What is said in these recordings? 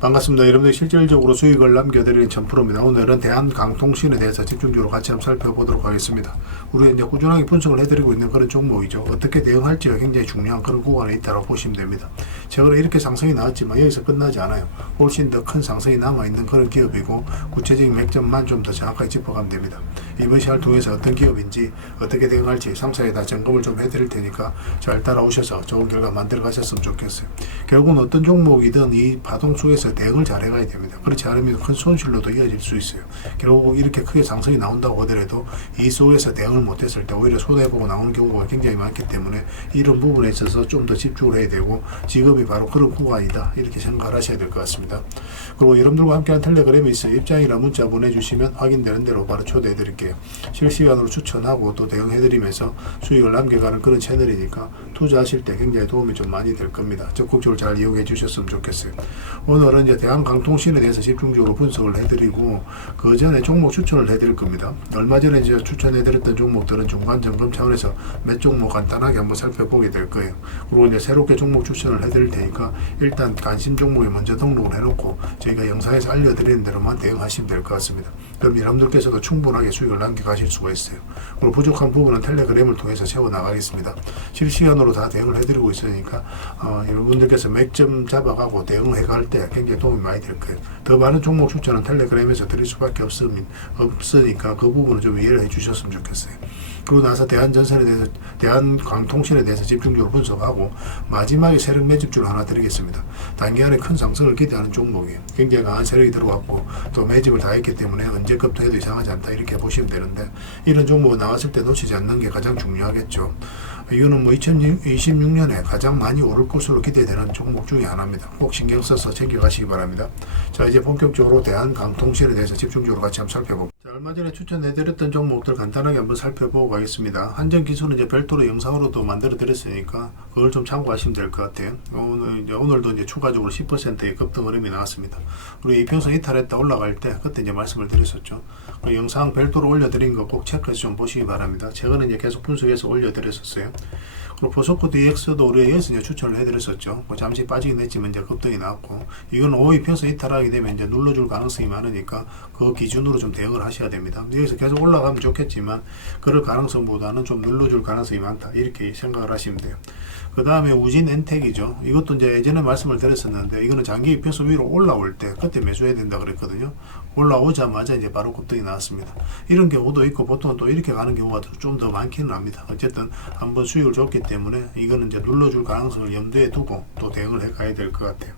반갑습니다. 여러분들 실질적으로 수익을 남겨드리는 천프로입니다. 오늘은 대한강통신에 대해서 집중적으로 같이 한번 살펴보도록 하겠습니다. 우리 이제 꾸준하게 분석을 해드리고 있는 그런 종목이죠. 어떻게 대응할지가 굉장히 중요한 그런 구간에 있다고 보시면 됩니다. 최근에 이렇게 상승이 나왔지만 여기서 끝나지 않아요. 훨씬 더 큰 상승이 남아있는 그런 기업이고 구체적인 맥점만 좀 더 정확하게 짚어가면 됩니다. 이번 시간을 통해서 어떤 기업인지 어떻게 대응할지 상세히 다 점검을 좀 해드릴 테니까 잘 따라오셔서 좋은 결과 만들어 가셨으면 좋겠어요. 결국은 어떤 종목이든 이 파동 속에서 대응을 잘 해가야 됩니다. 그렇지 않으면 큰 손실로도 이어질 수 있어요. 결국 이렇게 크게 상승이 나온다고 하더라도 이 속에서 대응을 못했을 때 오히려 손해보고 나오는 경우가 굉장히 많기 때문에 이런 부분에 있어서 좀 더 집중을 해야 되고 지금이 바로 그런 구간이다 이렇게 생각을 하셔야 될 것 같습니다. 그리고 여러분들과 함께한 텔레그램에 있어요. 입장이나 문자 보내주시면 확인되는 대로 바로 초대해 드릴게요. 실시간으로 추천하고 또 대응해드리면서 수익을 남겨가는 그런 채널이니까 투자하실 때 굉장히 도움이 좀 많이 될 겁니다. 적극적으로 잘 이용해 주셨으면 좋겠어요. 오늘은 이제 대한강통신에 대해서 집중적으로 분석을 해드리고 그 전에 종목 추천을 해드릴 겁니다. 얼마 전에 이제 추천해드렸던 종목들은 중간 점검 차원에서 몇 종목 간단하게 한번 살펴보게 될 거예요. 그리고 이제 새롭게 종목 추천을 해드릴 테니까 일단 관심 종목에 먼저 등록을 해놓고 저희가 영상에서 알려드리는 대로만 대응하시면 될 것 같습니다. 그럼 여러분들께서도 충분하게 수익을 남겨가실 수가 있어요. 그리고 부족한 부분은 텔레그램을 통해서 채워나가겠습니다. 실시간으로 다 대응을 해드리고 있으니까 여러분들께서 맥점 잡아가고 대응을 해갈 때 굉장히 도움이 많이 될 거예요. 더 많은 종목 추천은 텔레그램에서 드릴 수밖에 없으니까 그 부분은 좀 이해를 해 주셨으면 좋겠어요. 그러고 나서 대한전선에 대해서 대한강통신에 대해서 집중적으로 분석하고 마지막에 세력 매집주를 하나 드리겠습니다. 단기간에 큰 상승을 기대하는 종목이에요. 굉장히 강한 세력이 들어왔고 또 매집을 다 했기 때문에 언제 급등해도 이상하지 않다 이렇게 보시면 되는데 이런 종목은 나왔을 때 놓치지 않는 게 가장 중요하겠죠. 이거는 뭐 2026년에 가장 많이 오를 것으로 기대되는 종목 중에 하나입니다. 꼭 신경 써서 챙겨가시기 바랍니다. 자, 이제 본격적으로 대한강통신에 대해서 집중적으로 같이 한번 살펴볼게요. 얼마 전에 추천해드렸던 종목들 간단하게 한번 살펴보고 가겠습니다. 한전기술은 이제 별도로 영상으로도 만들어 드렸으니까 그걸 좀 참고하시면 될 것 같아요. 오늘도 이제 추가적으로 10%의 급등 흐름이 나왔습니다. 그리고 이평선 이탈했다 올라갈 때 그때 이제 말씀을 드렸었죠. 그 영상 별도로 올려드린 거 꼭 체크해서 좀 보시기 바랍니다. 최근에 이제 계속 분석해서 올려드렸었어요. 그리고 포스코 DX도 우리가 여기서 이제 추천을 해드렸었죠. 뭐 잠시 빠지긴 했지만 이제 급등이 나왔고, 이건 5위 평선 이탈하게 되면 이제 눌러줄 가능성이 많으니까 그 기준으로 좀 대응을 하셔야 됩니다. 여기서 계속 올라가면 좋겠지만 그럴 가능성보다는 좀 눌러줄 가능성이 많다 이렇게 생각을 하시면 돼요. 그 다음에 우진 엔텍이죠. 이것도 이제 예전에 말씀을 드렸었는데 이거는 장기 이평선 위로 올라올 때 그때 매수해야 된다 그랬거든요. 올라오자마자 이제 바로 급등이 나왔습니다. 이런 경우도 있고 보통 또 이렇게 가는 경우가 좀 더 많기는 합니다. 어쨌든 한번 수익을 줬기 때문에 이거는 이제 눌러줄 가능성을 염두에 두고 또 대응을 해 가야 될 것 같아요.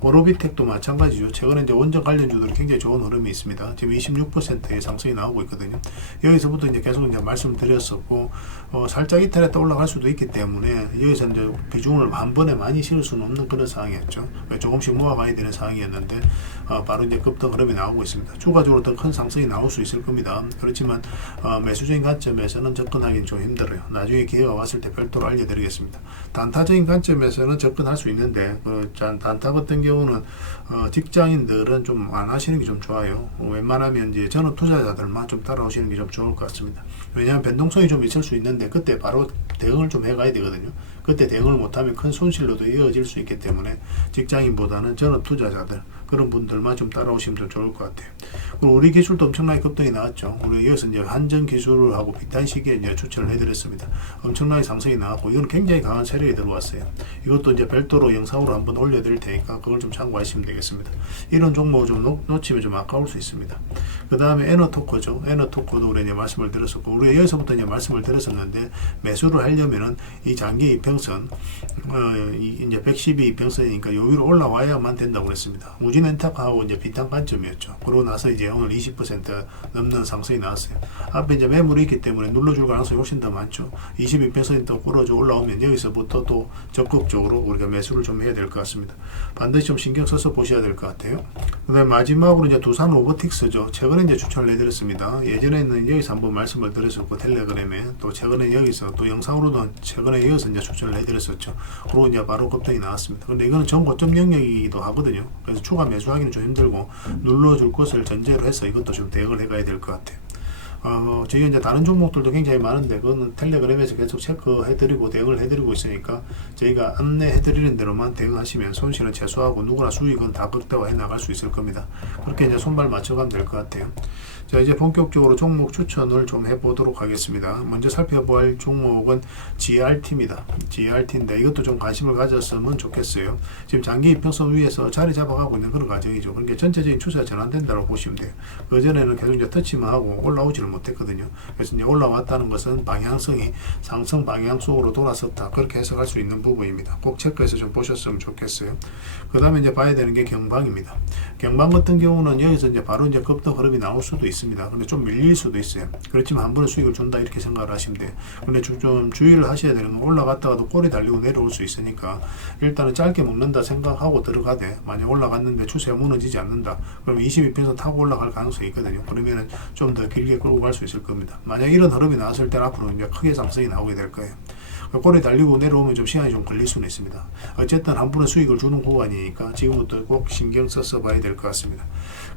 오로비텍도 마찬가지죠. 최근에 이제 원전 관련주들이 굉장히 좋은 흐름이 있습니다. 지금 26%의 상승이 나오고 있거든요. 여기서부터 이제 계속 이제 말씀을 드렸었고, 살짝 이탈했다 올라갈 수도 있기 때문에 여기서 이제 비중을 한 번에 많이 실을 수는 없는 그런 상황이었죠. 조금씩 모아가야 되는 상황이었는데, 바로 이제 급등 흐름이 나오고 있습니다. 추가적으로 더 큰 상승이 나올 수 있을 겁니다. 그렇지만, 매수적인 관점에서는 접근하기는 좀 힘들어요. 나중에 기회가 왔을 때 별도로 알려드리겠습니다. 단타적인 관점에서는 접근할 수 있는데, 단타 같은 경우는 직장인들은 좀 안 하시는 게 좀 좋아요. 웬만하면 이제 전업 투자자들만 좀 따라오시는 게 좀 좋을 것 같습니다. 왜냐하면 변동성이 좀 있을 수 있는데 그때 바로 대응을 좀 해가야 되거든요. 그때 대응을 못하면 큰 손실로도 이어질 수 있기 때문에 직장인보다는 전업 투자자들 그런 분들만 좀 따라오시면 좀 좋을 것 같아요. 그리고 우리 기술도 엄청나게 급등이 나왔죠. 우리 여기서 이제 한전 기술하고 비슷한 시기에 이제 추천을 해드렸습니다. 엄청나게 상승이 나왔고 이건 굉장히 강한 세력이 들어왔어요. 이것도 이제 별도로 영상으로 한번 올려드릴 테니까 그걸 좀 참고하시면 되겠습니다. 이런 종목을 좀 놓치면 좀 아까울 수 있습니다. 그 다음에 에너토커죠. 에너토커도 우리 이제 말씀을 드렸었고 우리가 여기서부터 이제 말씀을 드렸었는데 매수를 하려면은 이 장기 이평선 이제 112 이평선이니까 요 위로 올라와야만 된다고 그랬습니다. 우진엔탁하고 이제 비슷한 관점이었죠. 그러고 나서 이제 오늘 20% 넘는 상승이 나왔어요. 앞에 이제 매물이 있기 때문에 눌러줄 가능성이 훨씬 더 많죠. 22% 끌어줘 올라오면 여기서부터 또 적극적으로 우리가 매수를 좀 해야 될 것 같습니다. 반드시 좀 신경 써서 보셔야 될 것 같아요. 그 다음에 마지막으로 이제 두산 로보틱스죠. 최근에 이제 추천을 해드렸습니다. 예전에는 여기서 한번 말씀을 드렸었고 텔레그램에 또 최근에 여기서 또 영상으로도 최근에 이어서 이제 추천을 해드렸었죠. 그리고 이제 바로 급등이 나왔습니다. 근데 이거는 전고점 영역이기도 하거든요. 그래서 추가 매수하기는 좀 힘들고 눌러줄 것을 전제로 해서 이것도 좀 대응을 해가야 될 것 같아요. 저희가 이제 다른 종목들도 굉장히 많은데 그거는 텔레그램에서 계속 체크해드리고 대응을 해드리고 있으니까 저희가 안내해드리는 대로만 대응하시면 손실은 최소화하고 누구나 수익은 다 극대화해 나갈 수 있을 겁니다. 그렇게 이제 손발 맞춰가면 될 것 같아요. 자, 이제 본격적으로 종목 추천을 좀 해보도록 하겠습니다. 먼저 살펴볼 종목은 GRT입니다. GRT인데 이것도 좀 관심을 가졌으면 좋겠어요. 지금 장기 이평선 위에서 자리 잡아가고 있는 그런 과정이죠. 그러니까 전체적인 추세가 전환된다고 보시면 돼요. 그전에는 계속 이제 터치만 하고 올라오지를 못했거든요. 그래서 이제 올라왔다는 것은 방향성이 상승 방향 속으로 돌아섰다. 그렇게 해석할 수 있는 부분입니다. 꼭 체크해서 좀 보셨으면 좋겠어요. 그 다음에 이제 봐야 되는 게 경방입니다. 경방 같은 경우는 여기서 이제 바로 이제 급등 흐름이 나올 수도 있습니다. 근데 좀 밀릴 수도 있어요. 그렇지만 한 번에 수익을 준다 이렇게 생각을 하시면 돼요. 근데 좀 주의를 하셔야 되는 건 올라갔다가도 꼬리 달리고 내려올 수 있으니까 일단은 짧게 먹는다 생각하고 들어가되 만약 올라갔는데 추세가 무너지지 않는다. 그러면 22평선 타고 올라갈 가능성이 있거든요. 그러면은 좀 더 길게 끌고 갈 수 있을 겁니다. 만약 이런 흐름이 나왔을 때는 앞으로 이제 크게 상승이 나오게 될 거예요. 꼬리 달리고 내려오면 좀 시간이 좀 걸릴 수는 있습니다. 어쨌든 한 번에 수익을 주는 구간이니까 지금부터 꼭 신경 써서 봐야 될 것 같습니다.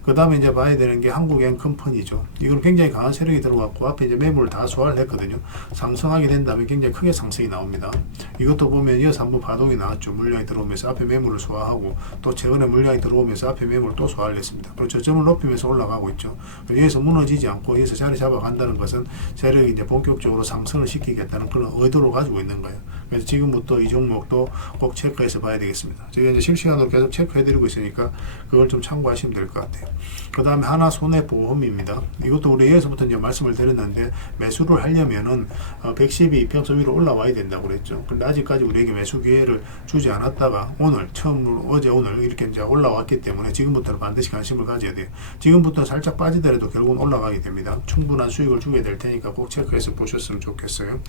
그 다음에 이제 봐야 되는 게 한국엔컴퍼니죠. 이건 굉장히 강한 세력이 들어왔고 앞에 이제 매물을 다 소화를 했거든요. 상승하게 된다면 굉장히 크게 상승이 나옵니다. 이것도 보면 이어서 한번 파동이 나왔죠. 물량이 들어오면서 앞에 매물을 소화하고 또 최근에 물량이 들어오면서 앞에 매물을 또 소화를 했습니다. 그리고 저점을 높이면서 올라가고 있죠. 여기서 무너지지 않고 여기서 자리 잡아간다는 것은 세력이 이제 본격적으로 상승을 시키겠다는 그런 의도를 가지고 있는 거예요. 그래서 지금부터 이 종목도 꼭 체크해서 봐야 되겠습니다. 저희가 이제 실시간으로 계속 체크해드리고 있으니까 그걸 좀 참고하시면 될 것 같아요. 그 다음에 하나손해보험입니다. 이것도 우리 여기서부터 이제 말씀을 드렸는데 매수를 하려면은 112 이평선 위로 올라와야 된다고 그랬죠. 근데 아직까지 우리에게 매수 기회를 주지 않았다가 오늘 처음으로 어제 오늘 이렇게 이제 올라왔기 때문에 지금부터는 반드시 관심을 가져야 돼요. 지금부터 살짝 빠지더라도 결국은 올라가게 됩니다. 충분한 수익을 주게 될 테니까 꼭 체크해서 보셨으면 좋겠어요.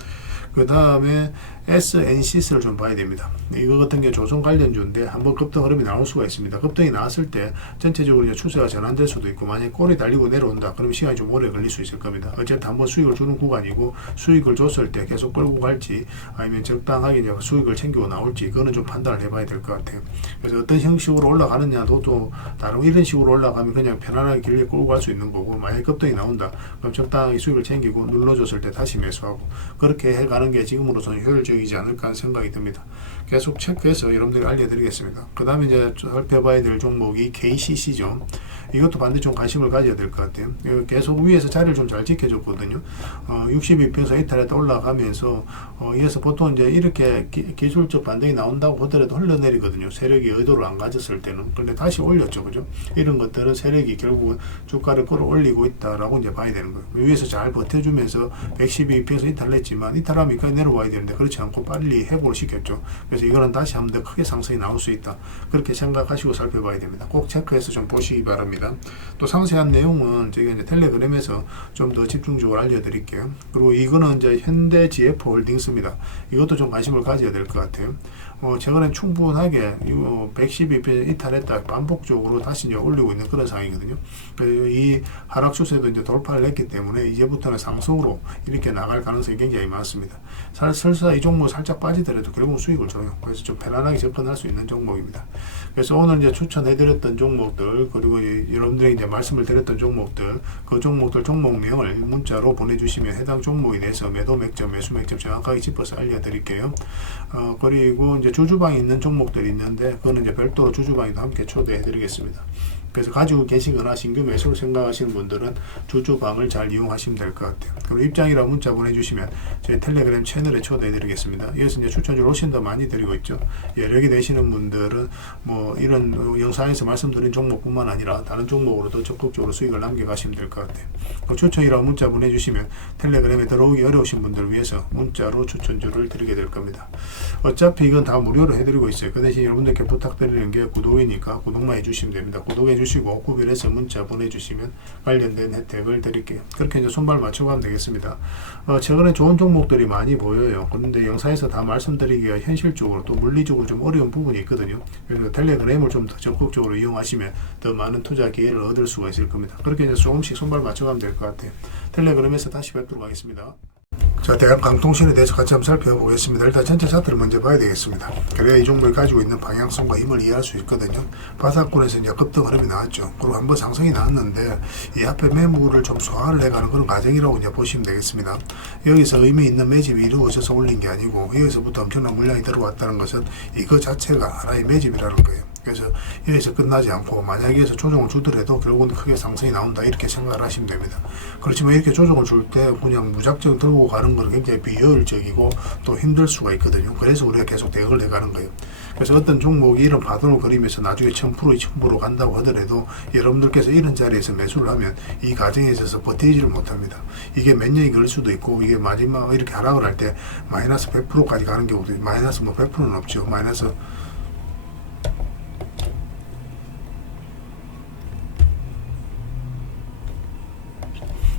그 다음에 SNCS를 좀 봐야 됩니다. 이거 같은 게 조선 관련주인데 한번 급등 흐름이 나올 수가 있습니다. 급등이 나왔을 때 전체적으로 이제 추세가 전환될 수도 있고 만약에 꼬리 달리고 내려온다 그러면 시간이 좀 오래 걸릴 수 있을 겁니다. 어쨌든 한번 수익을 주는 구간이고 수익을 줬을 때 계속 끌고 갈지 아니면 적당하게 이제 수익을 챙기고 나올지 그거는 좀 판단을 해봐야 될 것 같아요. 그래서 어떤 형식으로 올라가느냐도 또 다른 이런 식으로 올라가면 그냥 편안하게 길게 끌고 갈 수 있는 거고 만약에 급등이 나온다 그럼 적당하게 수익을 챙기고 눌러줬을 때 다시 매수하고 그렇게 해가는 게 지금으로서는 효율적이지 않을까 하는 생각이 듭니다. 계속 체크해서 여러분들이 알려드리겠습니다. 그 다음에 이제 살펴봐야 될 종목이 KCC죠. 이것도 반드시 좀 관심을 가져야 될 것 같아요. 계속 위에서 자리를 좀 잘 지켜줬거든요. 62평선 이탈했다 올라가면서 이어서 보통 이제 이렇게 기술적 반등이 나온다고 하더라도 흘러내리거든요. 세력이 의도를 안 가졌을 때는. 근데 다시 올렸죠. 그죠? 이런 것들은 세력이 결국은 주가를 끌어올리고 있다라고 이제 봐야 되는 거예요. 위에서 잘 버텨주면서 112평선 이탈을 했지만 이탈하면 여기까지 내려와야 되는데 그렇지 않고 빨리 회복을 시켰죠. 그래서 이거는 다시 한 번 더 크게 상승이 나올 수 있다. 그렇게 생각하시고 살펴봐야 됩니다. 꼭 체크해서 좀 보시기 바랍니다. 또 상세한 내용은 저희가 이제 텔레그램에서 좀 더 집중적으로 알려드릴게요. 그리고 이거는 이제 현대 GF홀딩스입니다. 이것도 좀 관심을 가져야 될 것 같아요. 최근에 충분하게 112편 이탈했다 반복적으로 다시 이제 올리고 있는 그런 상황이거든요. 이 하락 추세도 이제 돌파를 했기 때문에 이제부터는 상승으로 이렇게 나갈 가능성이 굉장히 많습니다. 설사 이 종목 살짝 빠지더라도 결국은 수익을 줘요. 그래서 좀 편안하게 접근할 수 있는 종목입니다. 그래서 오늘 이제 추천해드렸던 종목들 그리고 여러분들이 이제 말씀을 드렸던 종목들 그 종목들 종목명을 문자로 보내주시면 해당 종목에 대해서 매도 맥점, 매수 맥점 정확하게 짚어서 알려드릴게요. 그리고 이제 주주방에 있는 종목들이 있는데 그거는 이제 별도로 주주방에도 함께 초대해드리겠습니다. 그래서 가지고 계시거나 신규 매수를 생각하시는 분들은 주주방을 잘 이용하시면 될 것 같아요. 그리고 입장이라고 문자 보내주시면 저희 텔레그램 채널에 초대해드리겠습니다. 이어서 이제 추천주를 훨씬 더 많이 드리고 있죠. 여력이 되시는 분들은 뭐 이런 영상에서 말씀드린 종목뿐만 아니라 다른 종목으로도 적극적으로 수익을 남겨가시면 될 것 같아요. 추천이라고 문자 보내주시면 텔레그램에 들어오기 어려우신 분들을 위해서 문자로 추천주를 드리게 될 겁니다. 어차피 이건 다 무료로 해드리고 있어요. 그 대신 여러분들께 부탁드리는 게 구독이니까 구독만 해주시면 됩니다. 구독해 주시고 구별해서 문자 보내주시면 관련된 혜택을 드릴게요. 그렇게 이제 손발 맞춰가면 되겠습니다. 최근에 좋은 종목들이 많이 보여요. 그런데 영상에서 다 말씀드리기가 현실적으로 또 물리적으로 좀 어려운 부분이 있거든요. 그래서 텔레그램을 좀 더 적극적으로 이용하시면 더 많은 투자 기회를 얻을 수가 있을 겁니다. 그렇게 이제 조금씩 손발 맞춰가면 될 것 같아요. 텔레그램에서 다시 뵙도록 하겠습니다. 자, 자, 대한강통신에 대해서 같이 한번 살펴보겠습니다. 일단 전체 차트를 먼저 봐야 되겠습니다. 그래야 이 종목이 가지고 있는 방향성과 힘을 이해할 수 있거든요. 바닥권에서 이제 급등 흐름이 나왔죠. 그리고 한번 상승이 나왔는데 이 앞에 매물을 좀 소화를 해가는 그런 과정이라고 이제 보시면 되겠습니다. 여기서 의미 있는 매집이 이루어져서 올린 게 아니고 여기서부터 엄청난 물량이 들어왔다는 것은 이거 자체가 하나의 매집이라는 거예요. 그래서 여기서 끝나지 않고 만약에 여기서 조정을 주더라도 결국은 크게 상승이 나온다 이렇게 생각을 하시면 됩니다. 그렇지만 이렇게 조정을 줄 때 그냥 무작정 들고 가는 건 굉장히 비효율적이고 또 힘들 수가 있거든요. 그래서 우리가 계속 대응을 해가는 거예요. 그래서 어떤 종목이 이런 파동을 그리면서 나중에 1000%, 2000% 간다고 하더라도 여러분들께서 이런 자리에서 매수를 하면 이 과정에 있어서 버티지를 못합니다. 이게 몇 년이 걸릴 수도 있고 이게 마지막 이렇게 하락을 할 때 마이너스 100%까지 가는 경우도 마이너스 뭐 100%는 없죠. 마이너스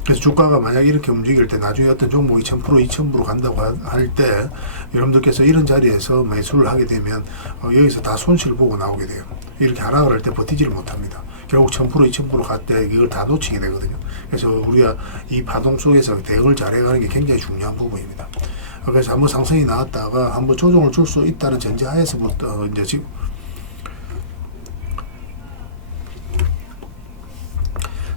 그래서 주가가 만약 이렇게 움직일 때 나중에 어떤 종목이 1000%, 2000% 간다고 할 때 여러분들께서 이런 자리에서 매수를 하게 되면 여기서 다 손실을 보고 나오게 돼요. 이렇게 하락을 할 때 버티지를 못합니다. 결국 1000%, 2000% 갈 때 이걸 다 놓치게 되거든요. 그래서 우리가 이 파동 속에서 대응을 잘해가는 게 굉장히 중요한 부분입니다. 그래서 한번 상승이 나왔다가 한번 조정을 줄 수 있다는 전제하에서부터 이제 지금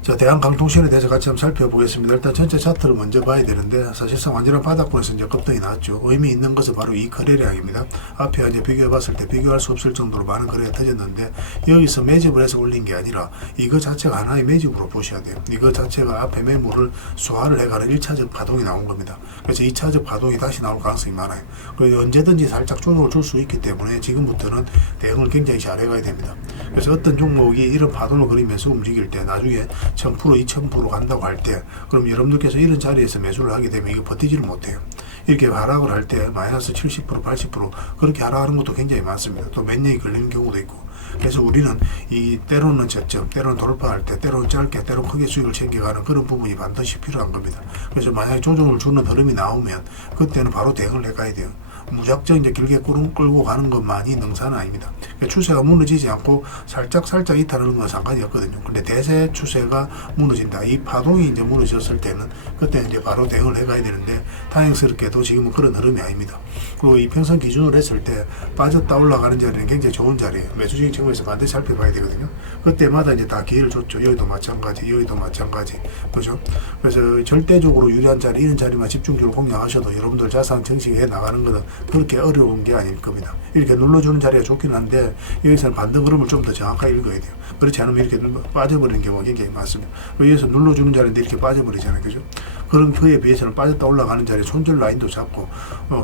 자, 대한강통신에 대해서 같이 한번 살펴보겠습니다. 일단 전체 차트를 먼저 봐야 되는데 사실상 완전한 바닥권에서 이제 급등이 나왔죠. 의미 있는 것은 바로 이 거래량입니다. 앞에 이제 비교해 봤을 때 비교할 수 없을 정도로 많은 거래가 터졌는데 여기서 매집을 해서 올린 게 아니라 이거 자체가 하나의 매집으로 보셔야 돼요. 이거 자체가 앞에 매물을 소화를 해가는 1차적 파동이 나온 겁니다. 그래서 2차적 파동이 다시 나올 가능성이 많아요. 그래서 언제든지 살짝 조정을 줄 수 있기 때문에 지금부터는 대응을 굉장히 잘 해가야 됩니다. 그래서 어떤 종목이 이런 파동을 그리면서 움직일 때 나중에 1000%, 2000% 간다고 할 때 그럼 여러분들께서 이런 자리에서 매수를 하게 되면 이거 버티지를 못해요. 이렇게 하락을 할 때 마이너스 70%, 80% 그렇게 하락하는 것도 굉장히 많습니다. 또 몇 년이 걸리는 경우도 있고. 그래서 우리는 이 때로는 저점, 때로는 돌파할 때, 때로는 짧게, 때로는 크게 수익을 챙겨가는 그런 부분이 반드시 필요한 겁니다. 그래서 만약에 조정을 주는 흐름이 나오면 그때는 바로 대응을 해가야 돼요. 무작정 이제 길게 끌고 가는 것만이 능사는 아닙니다. 그러니까 추세가 무너지지 않고 살짝 이탈하는 건 상관이 없거든요. 근데 대세 추세가 무너진다. 이 파동이 이제 무너졌을 때는 그때 이제 바로 대응을 해가야 되는데 다행스럽게도 지금은 그런 흐름이 아닙니다. 그리고 이평선 기준으로 했을 때 빠졌다 올라가는 자리는 굉장히 좋은 자리예요. 매수적인 측면에서 반드시 살펴봐야 되거든요. 그때마다 이제 다 기회를 줬죠. 여기도 마찬가지, 여기도 마찬가지. 그죠? 그래서 절대적으로 유리한 자리, 이런 자리만 집중적으로 공략하셔도 여러분들 자산 정식해 나가는 것은 그렇게 어려운 게 아닐 겁니다. 이렇게 눌러주는 자리가 좋긴 한데 여기서는 반등 흐름을 좀 더 정확하게 읽어야 돼요. 그렇지 않으면 이렇게 빠져버리는 경우가 굉장히 많습니다. 여기서 눌러주는 자리인데 이렇게 빠져버리잖아요. 그죠? 그런 그에 비해서는 빠졌다 올라가는 자리에 손절 라인도 잡고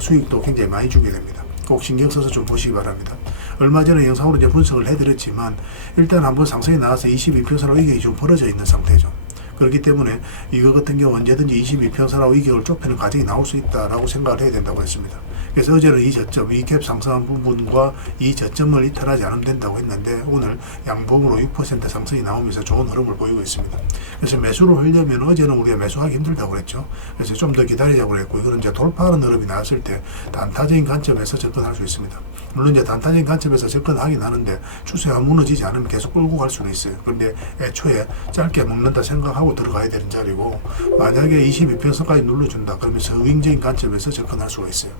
수익도 굉장히 많이 주게 됩니다. 꼭 신경 써서 좀 보시기 바랍니다. 얼마 전에 영상으로 이제 분석을 해드렸지만 일단 한번 상승이 나와서 22평선으로 이격이 좀 벌어져 있는 상태죠. 그렇기 때문에 이거 같은 경우 언제든지 22평선하고 이격을 좁히는 과정이 나올 수 있다라고 생각을 해야 된다고 했습니다. 그래서 어제는 이 저점, 이 캡 상승한 부분과 이 저점을 이탈하지 않으면 된다고 했는데 오늘 양봉으로 6% 상승이 나오면서 좋은 흐름을 보이고 있습니다. 그래서 매수를 하려면 어제는 우리가 매수하기 힘들다고 그랬죠. 그래서 좀 더 기다리자고 그랬고 이거는 이제 돌파하는 흐름이 나왔을 때 단타적인 관점에서 접근할 수 있습니다. 물론 이제 단타적인 관점에서 접근하긴 하는데 추세가 무너지지 않으면 계속 끌고 갈 수는 있어요. 그런데 애초에 짧게 먹는다 생각하고 들어가야 되는 자리고 만약에 22평선까지 눌러준다 그러면 서윙적인 관점에서 접근할 수가 있어요.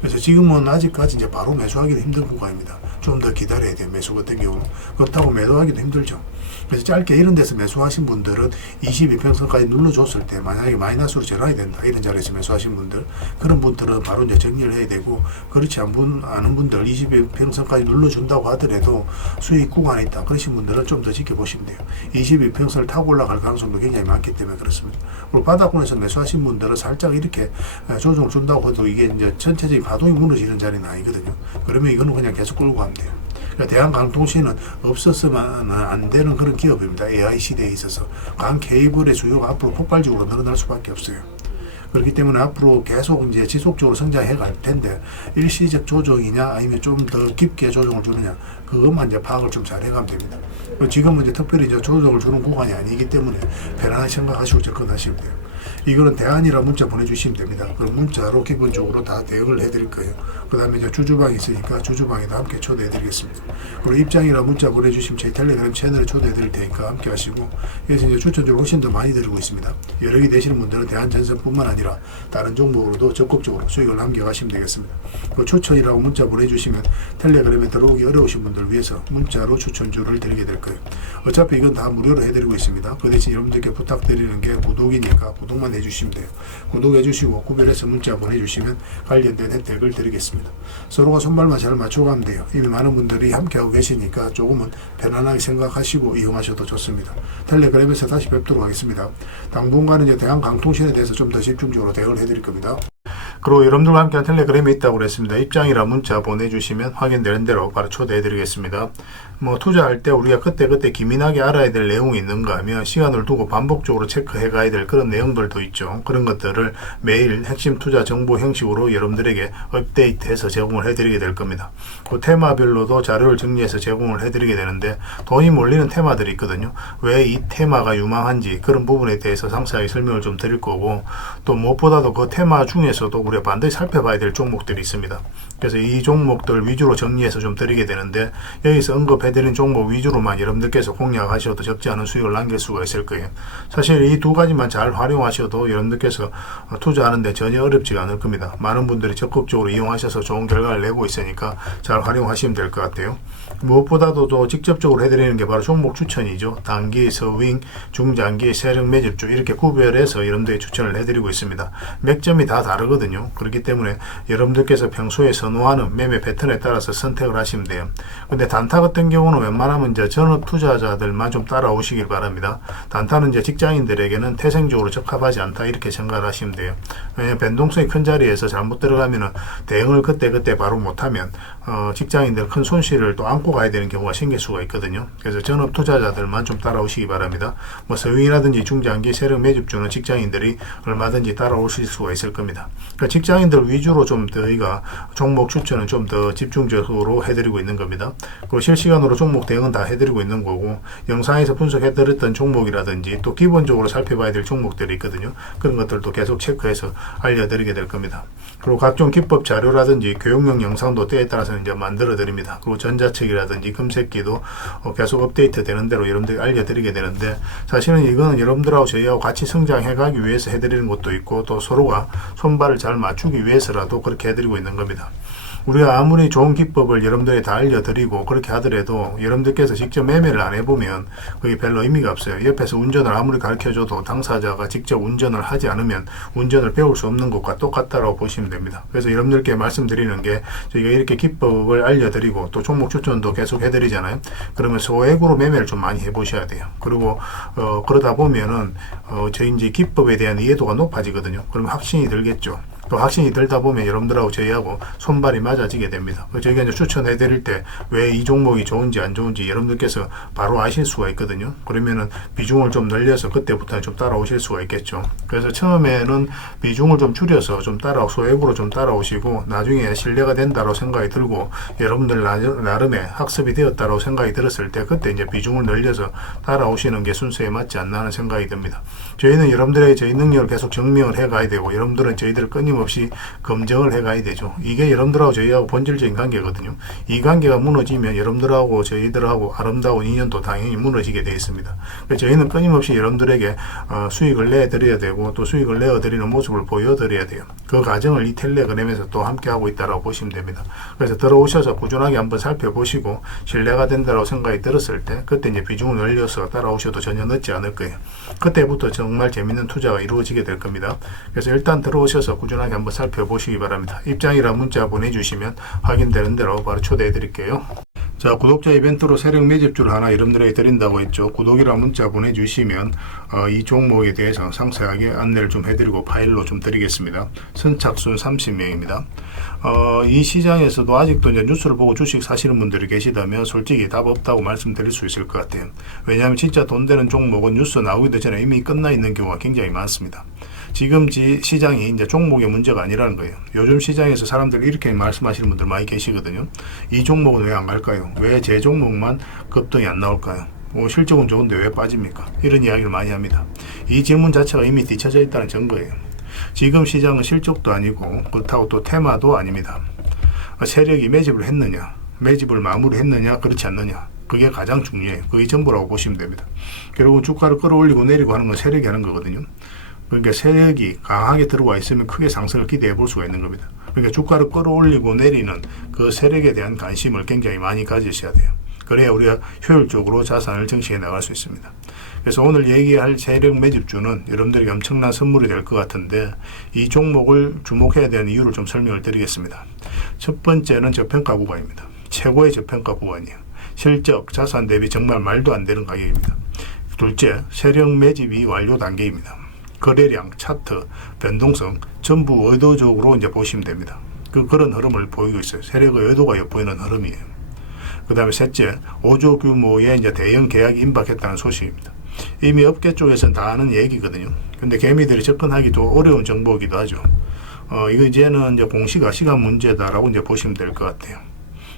그래서 지금은 아직까지 이제 바로 매수하기도 힘든 구간입니다. 좀 더 기다려야 돼요. 매수 같은 경우는. 그렇다고 매도하기도 힘들죠. 그래서 짧게 이런 데서 매수하신 분들은 22평선까지 눌러줬을 때 만약에 마이너스로 전환이 된다. 이런 자리에서 매수하신 분들 그런 분들은 바로 이제 정리를 해야 되고 그렇지 않은 분들 22평선까지 눌러준다고 하더라도 수익 구간에 있다. 그러신 분들은 좀 더 지켜보시면 돼요. 22평선을 타고 올라갈 가능성도 굉장히 많기 때문에 그렇습니다. 그리고 바닥권에서 매수하신 분들은 살짝 이렇게 조정을 준다고 해도 이게 이제 전체적인 파동이 무너지는 자리는 아니거든요. 그러면 이거는 그냥 계속 끌고 가면 돼요. 그러니까 대한강통신은 없었으면 안 되는 그런 기업입니다. AI 시대에 있어서 강 케이블의 수요가 앞으로 폭발적으로 늘어날 수밖에 없어요. 그렇기 때문에 앞으로 계속 이제 지속적으로 성장해 갈 텐데 일시적 조정이냐 아니면 좀 더 깊게 조정을 주느냐 그것만 이제 파악을 좀 잘 해가면 됩니다. 지금은 이제 특별히 이제 조정을 주는 구간이 아니기 때문에 편안하게 생각하시고 접근하시면 돼요. 이거는 대안이라 문자 보내주시면 됩니다. 그럼 문자로 기본적으로 다 대응을 해드릴 거예요. 그 다음에 이제 주주방이 있으니까 주주방에도 함께 초대해드리겠습니다. 그리고 입장이라 문자 보내주시면 저희 텔레그램 채널에 초대해드릴 테니까 함께 하시고, 여기서 이제 추천주를 훨씬 더 많이 드리고 있습니다. 여러 개 되시는 분들은 대한전선뿐만 아니라 다른 종목으로도 적극적으로 수익을 남겨가시면 되겠습니다. 그 추천이라고 문자 보내주시면 텔레그램에 들어오기 어려우신 분들을 위해서 문자로 추천주를 드리게 될 거예요. 어차피 이건 다 무료로 해드리고 있습니다. 그 대신 여러분들께 부탁드리는 게 구독이니까 구독만 해주시면 돼요. 구독해주시고 구별해서 문자 보내주시면 관련된 혜택을 드리겠습니다. 서로가 손발만 잘 맞추고 가면 돼요. 이미 많은 분들이 함께하고 계시니까 조금은 편안하게 생각하시고 이용하셔도 좋습니다. 텔레그램에서 다시 뵙도록 하겠습니다. 당분간은 이제 대한강통신에 대해서 좀 더 집중적으로 대응을 해드릴 겁니다. 그리고 여러분들과 함께한 텔레그램이 있다고 그랬습니다. 입장이라 문자 보내주시면 확인되는 대로 바로 초대해드리겠습니다. 뭐 투자할 때 우리가 그때 기민하게 알아야 될 내용이 있는가 하면 시간을 두고 반복적으로 체크해 가야 될 그런 내용들도 있죠. 그런 것들을 매일 핵심 투자 정보 형식으로 여러분들에게 업데이트해서 제공을 해드리게 될 겁니다. 그 테마별로도 자료를 정리해서 제공을 해드리게 되는데, 돈이 몰리는 테마들이 있거든요. 왜 이 테마가 유망한지 그런 부분에 대해서 상세하게 설명을 좀 드릴 거고, 또 무엇보다도 그 테마 중에서도 우리가 반드시 살펴봐야 될 종목들이 있습니다. 그래서 이 종목들 위주로 정리해서 좀 드리게 되는데, 여기서 언급해드린 종목 위주로만 여러분들께서 공략하셔도 적지 않은 수익을 남길 수가 있을 거예요. 사실 이 두 가지만 잘 활용하셔도 여러분들께서 투자하는데 전혀 어렵지가 않을 겁니다. 많은 분들이 적극적으로 이용하셔서 좋은 결과를 내고 있으니까 잘 활용하시면 될 것 같아요. 무엇보다도 또 직접적으로 해드리는 게 바로 종목 추천이죠. 단기, 서윙, 중장기, 세력 매집주 이렇게 구별해서 여러분들이 추천을 해드리고 있습니다. 맥점이 다 다르거든요. 그렇기 때문에 여러분들께서 평소에 선호하는 매매 패턴에 따라서 선택을 하시면 돼요. 근데 단타 같은 경우는 웬만하면 이제 전업 투자자들만 좀 따라오시길 바랍니다. 단타는 이제 직장인들에게는 태생적으로 적합하지 않다 이렇게 생각을 하시면 돼요. 왜냐하면 변동성이 큰 자리에서 잘못 들어가면 대응을 그때 바로 못하면 직장인들 큰 손실을 또 안고 가야 되는 경우가 생길 수가 있거든요. 그래서 전업 투자자들만 좀 따라오시기 바랍니다. 뭐 서윙이라든지 중장기 세력 매집주는 직장인들이 얼마든지 따라오실 수가 있을 겁니다. 그러니까 직장인들 위주로 좀 저희가 종목 추천은 좀 더 집중적으로 해드리고 있는 겁니다. 그리고 실시간으로 종목 대응은 다 해드리고 있는 거고, 영상에서 분석해드렸던 종목이라든지 또 기본적으로 살펴봐야 될 종목들이 있거든요. 그런 것들도 계속 체크해서 알려드리게 될 겁니다. 그리고 각종 기법 자료라든지 교육용 영상도 때에 따라서 이제 만들어 드립니다. 그리고 전자책이라든지 검색기도 계속 업데이트 되는 대로 여러분들이 알려드리게 되는데, 사실은 이거는 여러분들하고 저희하고 같이 성장해 가기 위해서 해드리는 것도 있고, 또 서로가 손발을 잘 맞추기 위해서라도 그렇게 해드리고 있는 겁니다. 우리가 아무리 좋은 기법을 여러분들이 다 알려드리고 그렇게 하더라도 여러분들께서 직접 매매를 안 해보면 그게 별로 의미가 없어요. 옆에서 운전을 아무리 가르쳐줘도 당사자가 직접 운전을 하지 않으면 운전을 배울 수 없는 것과 똑같다고 보시면 됩니다. 그래서 여러분들께 말씀드리는 게, 저희가 이렇게 기법을 알려드리고 또 종목 추천도 계속 해드리잖아요. 그러면 소액으로 매매를 좀 많이 해보셔야 돼요. 그리고 그러다 보면은 저희 이제 기법에 대한 이해도가 높아지거든요. 그러면 확신이 들겠죠. 또 확신이 들다 보면 여러분들하고 저희하고 손발이 맞아지게 됩니다. 저희가 이제 추천해 드릴 때 왜 이 종목이 좋은지 안 좋은지 여러분들께서 바로 아실 수가 있거든요. 그러면은 비중을 좀 늘려서 그때부터는 좀 따라오실 수가 있겠죠. 그래서 처음에는 비중을 좀 줄여서 좀 소액으로 좀 따라오시고, 나중에 신뢰가 된다고 생각이 들고 여러분들 나름의 학습이 되었다고 생각이 들었을 때 그때 이제 비중을 늘려서 따라오시는 게 순서에 맞지 않나 하는 생각이 듭니다. 저희는 여러분들의 저희 능력을 계속 증명을 해 가야 되고, 여러분들은 저희들을 끊임없이 검증을 해 가야 되죠. 이게 여러분들하고 저희하고 본질적인 관계거든요. 이 관계가 무너지면 여러분들하고 저희들하고 아름다운 인연도 당연히 무너지게 되어 있습니다. 그래서 저희는 끊임없이 여러분들에게 수익을 내드려야 되고, 또 수익을 내어드리는 모습을 보여드려야 돼요. 그 과정을 이 텔레그램에서 또 함께 하고 있다고 보시면 됩니다. 그래서 들어오셔서 꾸준하게 한번 살펴보시고 신뢰가 된다고 생각이 들었을 때 그때 이제 비중을 늘려서 따라오셔도 전혀 늦지 않을 거예요. 그때부터 정말 재밌는 투자가 이루어지게 될 겁니다. 그래서 일단 들어오셔서 꾸준하게 한번 살펴보시기 바랍니다. 입장이랑 문자 보내주시면 확인되는 대로 바로 초대해 드릴게요. 자, 구독자 이벤트로 세력 매집주를 하나 여러분들에게 드린다고 했죠. 구독이랑 문자 보내주시면 이 종목에 대해서 상세하게 안내를 좀 해드리고 파일로 좀 드리겠습니다. 선착순 30명입니다. 이 시장에서도 아직도 이제 뉴스를 보고 주식 사시는 분들이 계시다면 솔직히 답 없다고 말씀드릴 수 있을 것 같아요. 왜냐하면 진짜 돈 되는 종목은 뉴스 나오기도 전에 이미 끝나 있는 경우가 굉장히 많습니다. 지금 시장이 이제 종목의 문제가 아니라는 거예요. 요즘 시장에서 사람들이 이렇게 말씀하시는 분들 많이 계시거든요. 이 종목은 왜 안 갈까요? 왜 제 종목만 급등이 안 나올까요? 실적은 좋은데 왜 빠집니까? 이런 이야기를 많이 합니다. 이 질문 자체가 이미 뒤쳐져 있다는 증거예요. 지금 시장은 실적도 아니고 그렇다고 또 테마도 아닙니다. 세력이 매집을 했느냐, 매집을 마무리했느냐, 그렇지 않느냐, 그게 가장 중요해요. 그게 전부라고 보시면 됩니다. 결국은 주가를 끌어올리고 내리고 하는 건 세력이 하는 거거든요. 그러니까 세력이 강하게 들어와 있으면 크게 상승을 기대해 볼 수가 있는 겁니다. 그러니까 주가를 끌어올리고 내리는 그 세력에 대한 관심을 굉장히 많이 가지셔야 돼요. 그래야 우리가 효율적으로 자산을 정식해 나갈 수 있습니다. 그래서 오늘 얘기할 세력 매집주는 여러분들에게 엄청난 선물이 될 것 같은데 이 종목을 주목해야 되는 이유를 좀 설명을 드리겠습니다. 첫 번째는 저평가 구간입니다. 최고의 저평가 구간이에요. 실적, 자산 대비 정말 말도 안 되는 가격입니다. 둘째, 세력 매집이 완료 단계입니다. 거래량, 차트, 변동성 전부 의도적으로 이제 보시면 됩니다. 그런 흐름을 보이고 있어요. 세력의 의도가 엿보이는 흐름이에요. 그 다음에 셋째, 5조 규모의 이제 대형 계약이 임박했다는 소식입니다. 이미 업계 쪽에서는 다 아는 얘기거든요. 근데 개미들이 접근하기도 어려운 정보이기도 하죠. 이거 이제는 이제 공시가 시간 문제다라고 이제 보시면 될 것 같아요.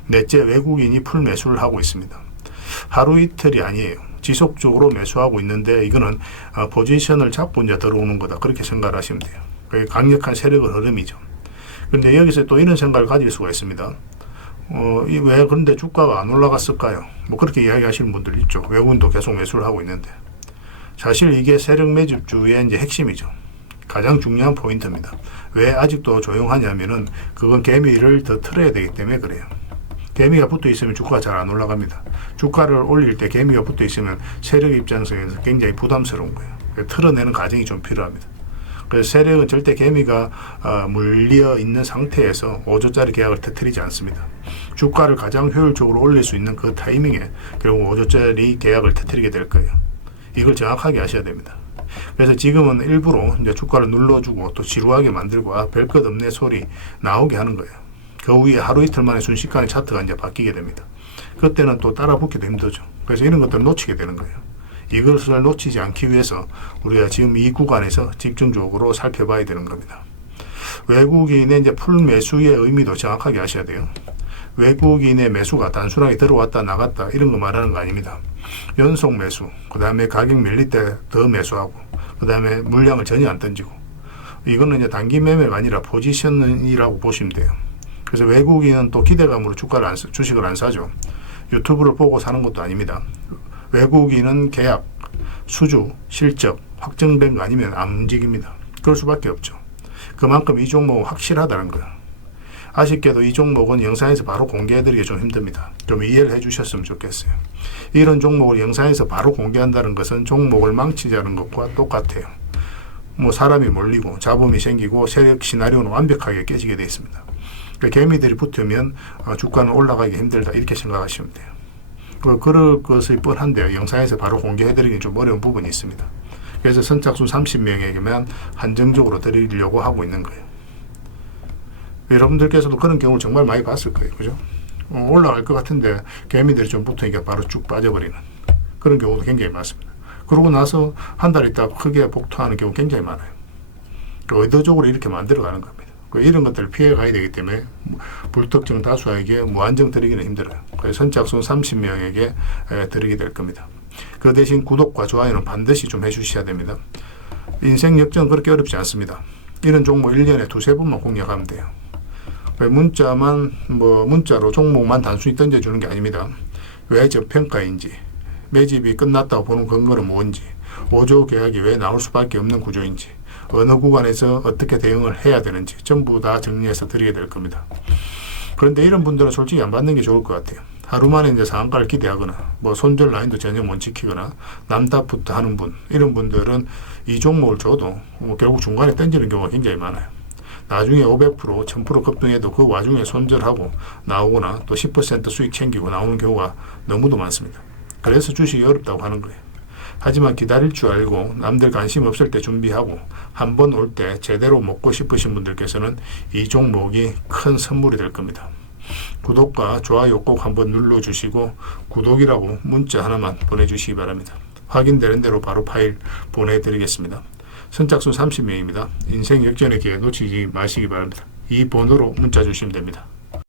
넷째, 외국인이 풀 매수를 하고 있습니다. 하루 이틀이 아니에요. 지속적으로 매수하고 있는데 이거는 포지션을 잡고 이제 들어오는 거다. 그렇게 생각을 하시면 돼요. 그게 강력한 세력의 흐름이죠. 근데 여기서 또 이런 생각을 가질 수가 있습니다. 왜 그런데 주가가 안 올라갔을까요? 뭐 그렇게 이야기하시는 분들 있죠. 외국인도 계속 매수를 하고 있는데. 사실 이게 세력 매집주의 이제 핵심이죠. 가장 중요한 포인트입니다. 왜 아직도 조용하냐면은 그건 개미를 더 틀어야 되기 때문에 그래요. 개미가 붙어 있으면 주가가 잘 안 올라갑니다. 주가를 올릴 때 개미가 붙어 있으면 세력 입장에서 굉장히 부담스러운 거예요. 틀어내는 과정이 좀 필요합니다. 그래서 세력은 절대 개미가 물려 있는 상태에서 5조짜리 계약을 터뜨리지 않습니다. 주가를 가장 효율적으로 올릴 수 있는 그 타이밍에 결국 5조짜리 계약을 터뜨리게 될 거예요. 이걸 정확하게 아셔야 됩니다. 그래서 지금은 일부러 이제 주가를 눌러주고 또 지루하게 만들고 별 것 없네 소리 나오게 하는 거예요. 그 후에 하루 이틀 만에 순식간에 차트가 이제 바뀌게 됩니다. 그때는 또 따라 붙기도 힘들죠. 그래서 이런 것들을 놓치게 되는 거예요. 이것을 놓치지 않기 위해서 우리가 지금 이 구간에서 집중적으로 살펴봐야 되는 겁니다. 외국인의 이제 풀 매수의 의미도 정확하게 아셔야 돼요. 외국인의 매수가 단순하게 들어왔다 나갔다 이런 거 말하는 거 아닙니다. 연속 매수, 그 다음에 가격 밀릴 때 더 매수하고, 그 다음에 물량을 전혀 안 던지고, 이거는 이제 단기 매매가 아니라 포지션이라고 보시면 돼요. 그래서 외국인은 또 기대감으로 주식을 안 사죠. 유튜브를 보고 사는 것도 아닙니다. 외국인은 계약, 수주, 실적 확정된 거 아니면 안 움직입니다. 그럴 수밖에 없죠. 그만큼 이 종목은 확실하다는 거예요. 아쉽게도 이 종목은 영상에서 바로 공개해드리기 좀 힘듭니다. 좀 이해를 해주셨으면 좋겠어요. 이런 종목을 영상에서 바로 공개한다는 것은 종목을 망치자는 것과 똑같아요. 뭐 사람이 몰리고 자본이 생기고 세력 시나리오는 완벽하게 깨지게 되어 있습니다. 그러니까 개미들이 붙으면 주가는 올라가기 힘들다 이렇게 생각하시면 돼요. 그럴 것이 뻔한데요. 영상에서 바로 공개해드리기는 좀 어려운 부분이 있습니다. 그래서 선착순 30명에게만 한정적으로 드리려고 하고 있는 거예요. 여러분들께서도 그런 경우를 정말 많이 봤을 거예요. 그죠? 올라갈 것 같은데 개미들이 좀 붙으니까 바로 쭉 빠져버리는 그런 경우도 굉장히 많습니다. 그러고 나서 한 달 있다가 크게 복토하는 경우 굉장히 많아요. 의도적으로 이렇게 만들어가는 겁니다. 이런 것들을 피해 가야 되기 때문에 불특정 다수에게 무한정 드리기는 힘들어요. 그래서 선착순 30명에게 드리게 될 겁니다. 그 대신 구독과 좋아요는 반드시 좀 해주셔야 됩니다. 인생 역전은 그렇게 어렵지 않습니다. 이런 종목 1년에 두세 번만 공략하면 돼요. 문자로 종목만 단순히 던져주는 게 아닙니다. 왜 저평가인지, 매집이 끝났다고 보는 근거는 뭔지, 5조 계약이 왜 나올 수밖에 없는 구조인지, 어느 구간에서 어떻게 대응을 해야 되는지 전부 다 정리해서 드리게 될 겁니다. 그런데 이런 분들은 솔직히 안 받는 게 좋을 것 같아요. 하루 만에 이제 상한가를 기대하거나 손절 라인도 전혀 못 지키거나 남답부터 하는 분, 이런 분들은 이 종목을 줘도 결국 중간에 던지는 경우가 굉장히 많아요. 나중에 500%, 1000% 급등해도 그 와중에 손절하고 나오거나 또 10% 수익 챙기고 나오는 경우가 너무도 많습니다. 그래서 주식이 어렵다고 하는 거예요. 하지만 기다릴 줄 알고 남들 관심 없을 때 준비하고 한 번 올 때 제대로 먹고 싶으신 분들께서는 이 종목이 큰 선물이 될 겁니다. 구독과 좋아요 꼭 한번 눌러주시고 구독이라고 문자 하나만 보내주시기 바랍니다. 확인되는 대로 바로 파일 보내드리겠습니다. 선착순 30명입니다. 인생 역전의 기회 놓치지 마시기 바랍니다. 이 번호로 문자 주시면 됩니다.